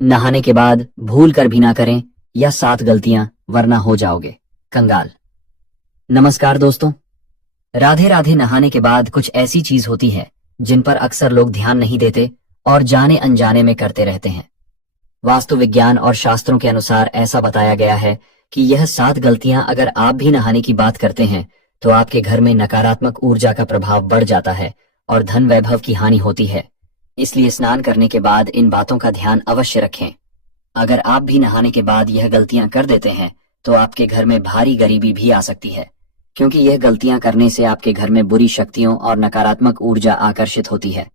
नहाने के बाद भूल कर भी ना करें या 7 गलतियां, वरना हो जाओगे कंगाल। नमस्कार दोस्तों, राधे राधे। नहाने के बाद कुछ ऐसी चीज होती है जिन पर अक्सर लोग ध्यान नहीं देते और जाने अनजाने में करते रहते हैं। वास्तु विज्ञान और शास्त्रों के अनुसार ऐसा बताया गया है कि यह 7 गलतियां अगर आप भी नहाने की बात करते हैं तो आपके घर में नकारात्मक ऊर्जा का प्रभाव बढ़ जाता है और धन वैभव की हानि होती है। इसलिए स्नान करने के बाद इन बातों का ध्यान अवश्य रखें। अगर आप भी नहाने के बाद यह गलतियां कर देते हैं तो आपके घर में भारी गरीबी भी आ सकती है, क्योंकि यह गलतियां करने से आपके घर में बुरी शक्तियों और नकारात्मक ऊर्जा आकर्षित होती है।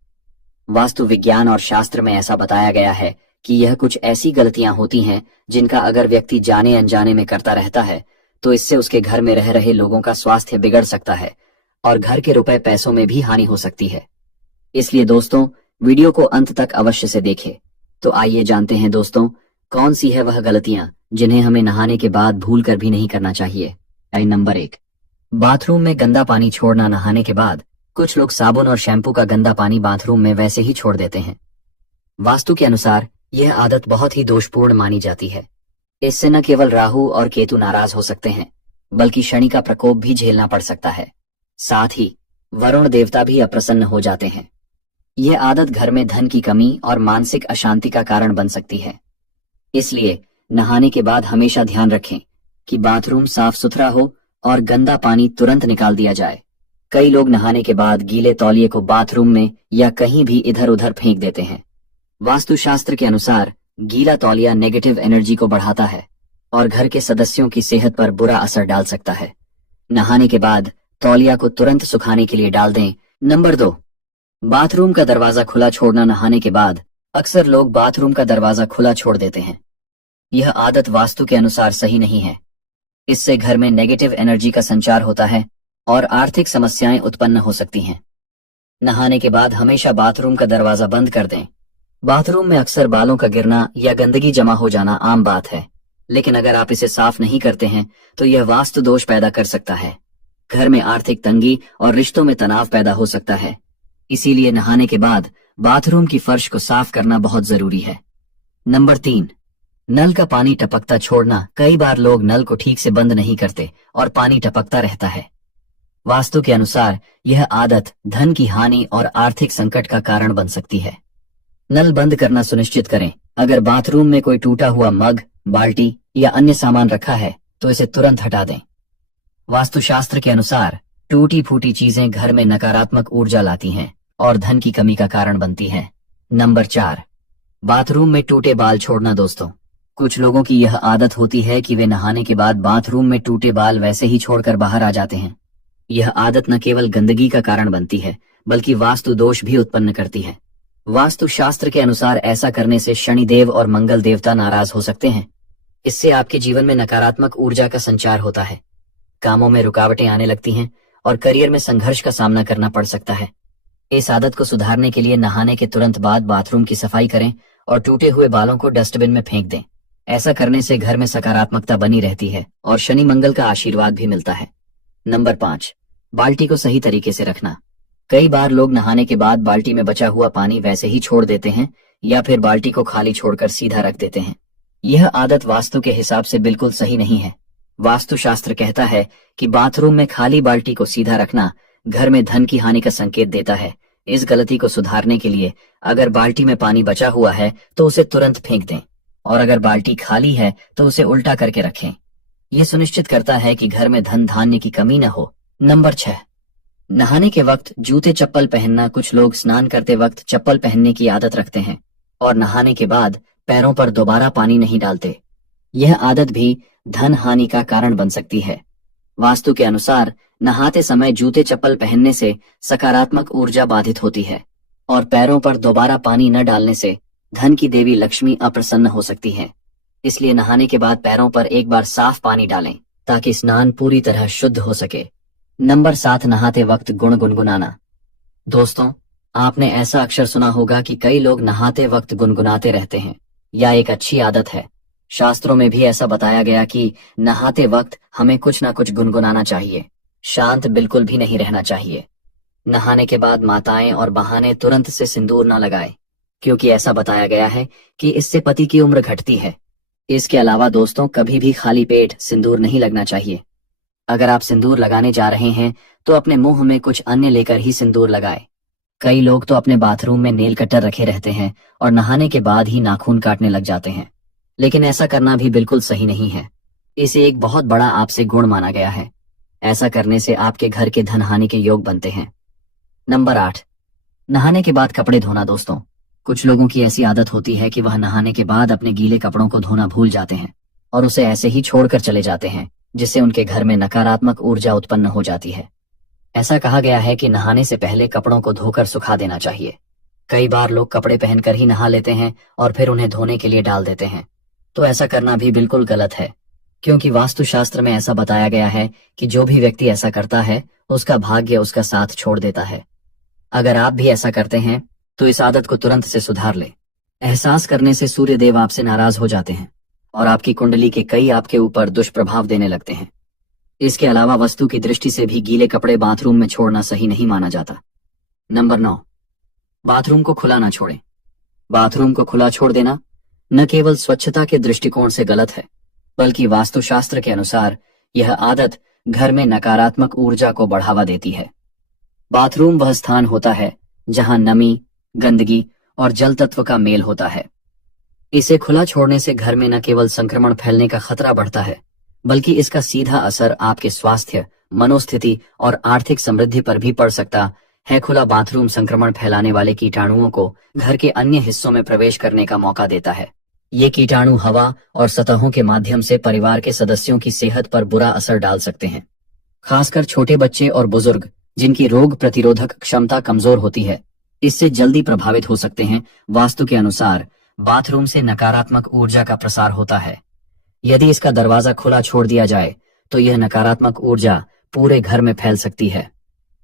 वास्तु विज्ञान और शास्त्र में ऐसा बताया गया है कि यह कुछ ऐसी गलतियां होती हैं जिनका अगर व्यक्ति जाने अनजाने में करता रहता है तो इससे उसके घर में रह रहे लोगों का स्वास्थ्य बिगड़ सकता है और घर के रुपए पैसों में भी हानि हो सकती है। इसलिए दोस्तों, वीडियो को अंत तक अवश्य से देखें। तो आइए जानते हैं दोस्तों, कौन सी है वह गलतियां जिन्हें हमें नहाने के बाद भूल कर भी नहीं करना चाहिए। नंबर 1, बाथरूम में गंदा पानी छोड़ना। नहाने के बाद कुछ लोग साबुन और शैम्पू का गंदा पानी बाथरूम में वैसे ही छोड़ देते हैं। वास्तु के अनुसार यह आदत बहुत ही दोषपूर्ण मानी जाती है। इससे न केवल राहु और केतु नाराज हो सकते हैं, बल्कि शनि का प्रकोप भी झेलना पड़ सकता है। साथ ही वरुण देवता भी अप्रसन्न हो जाते हैं। यह आदत घर में धन की कमी और मानसिक अशांति का कारण बन सकती है। इसलिए नहाने के बाद हमेशा ध्यान रखें कि बाथरूम साफ सुथरा हो और गंदा पानी तुरंत निकाल दिया जाए। कई लोग नहाने के बाद गीले तौलिए को बाथरूम में या कहीं भी इधर उधर फेंक देते हैं। वास्तुशास्त्र के अनुसार गीला तौलिया नेगेटिव एनर्जी को बढ़ाता है और घर के सदस्यों की सेहत पर बुरा असर डाल सकता है। नहाने के बाद तौलिया को तुरंत सुखाने के लिए डाल दें। नंबर 2, बाथरूम का दरवाजा खुला छोड़ना। नहाने के बाद अक्सर लोग बाथरूम का दरवाजा खुला छोड़ देते हैं। यह आदत वास्तु के अनुसार सही नहीं है। इससे घर में नेगेटिव एनर्जी का संचार होता है और आर्थिक समस्याएं उत्पन्न हो सकती हैं। नहाने के बाद हमेशा बाथरूम का दरवाजा बंद कर दें। बाथरूम में अक्सर बालों का गिरना या गंदगी जमा हो जाना आम बात है, लेकिन अगर आप इसे साफ नहीं करते हैं तो यह वास्तु दोष पैदा कर सकता है। घर में आर्थिक तंगी और रिश्तों में तनाव पैदा हो सकता है। इसीलिए नहाने के बाद बाथरूम की फर्श को साफ करना बहुत जरूरी है। नंबर 3, नल का पानी टपकता छोड़ना। कई बार लोग नल को ठीक से बंद नहीं करते और पानी टपकता रहता है। वास्तु के अनुसार यह आदत धन की हानि और आर्थिक संकट का कारण बन सकती है। नल बंद करना सुनिश्चित करें। अगर बाथरूम में कोई टूटा हुआ मग, बाल्टी या अन्य सामान रखा है तो इसे तुरंत हटा दें। वास्तुशास्त्र के अनुसार टूटी फूटी चीजें घर में नकारात्मक ऊर्जा लाती हैं और धन की कमी का कारण बनती हैं। नंबर 4, बाथरूम में टूटे बाल छोड़ना। दोस्तों, कुछ लोगों की यह आदत होती है कि वे नहाने के बाद बाथरूम में टूटे बाल वैसे ही छोड़कर बाहर आ जाते हैं। यह आदत न केवल गंदगी का कारण बनती है, बल्कि वास्तु दोष भी उत्पन्न करती है। वास्तु शास्त्र के अनुसार ऐसा करने से शनि देव और मंगल देवता नाराज हो सकते हैं। इससे आपके जीवन में नकारात्मक ऊर्जा का संचार होता है, कामों में रुकावटें आने लगती हैं और करियर में संघर्ष का सामना करना पड़ सकता है। इस आदत को सुधारने के लिए नहाने के तुरंत बाद बाथरूम की सफाई करें और टूटे हुए बालों को डस्टबिन में फेंक दें। ऐसा करने से घर में सकारात्मकता बनी रहती है और शनि मंगल का आशीर्वाद भी मिलता है। नंबर 5, बाल्टी को सही तरीके से रखना। कई बार लोग नहाने के बाद बाल्टी में बचा हुआ पानी वैसे ही छोड़ देते हैं या फिर बाल्टी को खाली छोड़कर सीधा रख देते हैं। यह आदत वास्तु के हिसाब से बिल्कुल सही नहीं है। वास्तुशास्त्र कहता है कि बाथरूम में खाली बाल्टी को सीधा रखना घर में धन की हानि का संकेत देता है। इस गलती को सुधारने के लिए अगर बाल्टी में पानी बचा हुआ है तो उसे तुरंत फेंक दें और अगर बाल्टी खाली है तो उसे उल्टा करके रखें। यह सुनिश्चित करता है कि घर में धन धान्य की कमी न हो। नंबर 6, नहाने के वक्त जूते चप्पल पहनना। कुछ लोग स्नान करते वक्त चप्पल पहनने की आदत रखते हैं और नहाने के बाद पैरों पर दोबारा पानी नहीं डालते। यह आदत भी धन हानि का कारण बन सकती है। वास्तु के अनुसार नहाते समय जूते चप्पल पहनने से सकारात्मक ऊर्जा बाधित होती है और पैरों पर दोबारा पानी न डालने से धन की देवी लक्ष्मी अप्रसन्न हो सकती है। इसलिए नहाने के बाद पैरों पर एक बार साफ पानी डालें ताकि स्नान पूरी तरह शुद्ध हो सके। नंबर 7, नहाते वक्त गुण गुनगुनाना। दोस्तों, आपने ऐसा अक्सर सुना होगा कि कई लोग नहाते वक्त गुनगुनाते रहते हैं। यह एक अच्छी आदत है। शास्त्रों में भी ऐसा बताया गया कि नहाते वक्त हमें कुछ ना कुछ गुनगुनाना चाहिए। शांत बिल्कुल भी नहीं रहना चाहिए। नहाने के बाद माताएं और बहाने तुरंत से सिंदूर न लगाएं। क्योंकि ऐसा बताया गया है कि इससे पति की उम्र घटती है। इसके अलावा दोस्तों, कभी भी खाली पेट सिंदूर नहीं लगना चाहिए। अगर आप सिंदूर लगाने जा रहे हैं तो अपने मुंह में कुछ अन्य लेकर ही सिंदूर लगाएं। कई लोग तो अपने बाथरूम में नेल कटर रखे रहते हैं और नहाने के बाद ही नाखून काटने लग जाते हैं, लेकिन ऐसा करना भी बिल्कुल सही नहीं है। इसे एक बहुत बड़ा आपसे गुण माना गया है। ऐसा करने से आपके घर के धन हानि के योग बनते हैं। नंबर 8, नहाने के बाद कपड़े धोना। दोस्तों, कुछ लोगों की ऐसी आदत होती है कि वह नहाने के बाद अपने गीले कपड़ों को धोना भूल जाते हैं और उसे ऐसे ही छोड़कर चले जाते हैं, जिससे उनके घर में नकारात्मक ऊर्जा उत्पन्न हो जाती है। ऐसा कहा गया है कि नहाने से पहले कपड़ों को धोकर सुखा देना चाहिए। कई बार लोग कपड़े पहनकर ही नहा लेते हैं और फिर उन्हें धोने के लिए डाल देते हैं, तो ऐसा करना भी बिल्कुल गलत है, क्योंकि वास्तुशास्त्र में ऐसा बताया गया है कि जो भी व्यक्ति ऐसा करता है उसका भाग्य उसका साथ छोड़ देता है। अगर आप भी ऐसा करते हैं तो इस आदत को तुरंत से सुधार लें। एहसास करने से सूर्य देव आपसे नाराज हो जाते हैं और आपकी कुंडली के कई आपके ऊपर दुष्प्रभाव देने लगते हैं। इसके अलावा वास्तु की दृष्टि से भी गीले कपड़े बाथरूम में छोड़ना सही नहीं माना जाता। नंबर 9, बाथरूम को खुला ना छोड़ें। बाथरूम को खुला छोड़ देना न केवल स्वच्छता के दृष्टिकोण से गलत है, बल्कि वास्तुशास्त्र के अनुसार यह आदत घर में नकारात्मक ऊर्जा को बढ़ावा देती है। बाथरूम वह स्थान होता है जहां नमी, गंदगी और जल तत्व का मेल होता है। इसे खुला छोड़ने से घर में न केवल संक्रमण फैलने का खतरा बढ़ता है, बल्कि इसका सीधा असर आपके स्वास्थ्य, मनोस्थिति और आर्थिक समृद्धि पर भी पड़ सकता है। खुला बाथरूम संक्रमण फैलाने वाले कीटाणुओं को घर के अन्य हिस्सों में प्रवेश करने का मौका देता है। ये कीटाणु हवा और सतहों के माध्यम से परिवार के सदस्यों की सेहत पर बुरा असर डाल सकते हैं। खासकर छोटे बच्चे और बुजुर्ग, जिनकी रोग प्रतिरोधक क्षमता कमजोर होती है, इससे जल्दी प्रभावित हो सकते हैं। वास्तु के अनुसार बाथरूम से नकारात्मक ऊर्जा का प्रसार होता है। यदि इसका दरवाजा खुला छोड़ दिया जाए तो यह नकारात्मक ऊर्जा पूरे घर में फैल सकती है।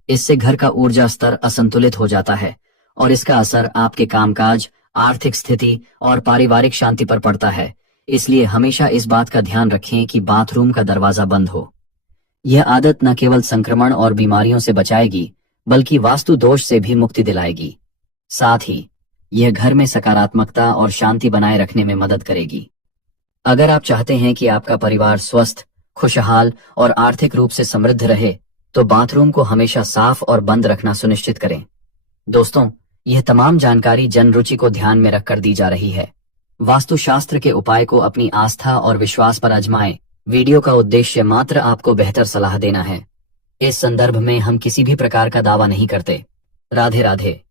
इससे घर का ऊर्जा स्तर असंतुलित हो जाता है और इसका असर आपके कामकाज, आर्थिक स्थिति और पारिवारिक शांति पर पड़ता है। इसलिए हमेशा इस बात का ध्यान रखें कि बाथरूम का दरवाजा बंद हो। यह आदत न केवल संक्रमण और बीमारियों से बचाएगी, बल्कि वास्तु दोष से भी मुक्ति दिलाएगी। साथ ही यह घर में सकारात्मकता और शांति बनाए रखने में मदद करेगी। अगर आप चाहते हैं कि आपका परिवार स्वस्थ, खुशहाल और आर्थिक रूप से समृद्ध रहे, तो बाथरूम को हमेशा साफ और बंद रखना सुनिश्चित करें। दोस्तों, यह तमाम जानकारी जन रुचि को ध्यान में रखकर दी जा रही है। वास्तुशास्त्र के उपाय को अपनी आस्था और विश्वास पर आजमाएं। वीडियो का उद्देश्य मात्र आपको बेहतर सलाह देना है। इस संदर्भ में हम किसी भी प्रकार का दावा नहीं करते। राधे राधे।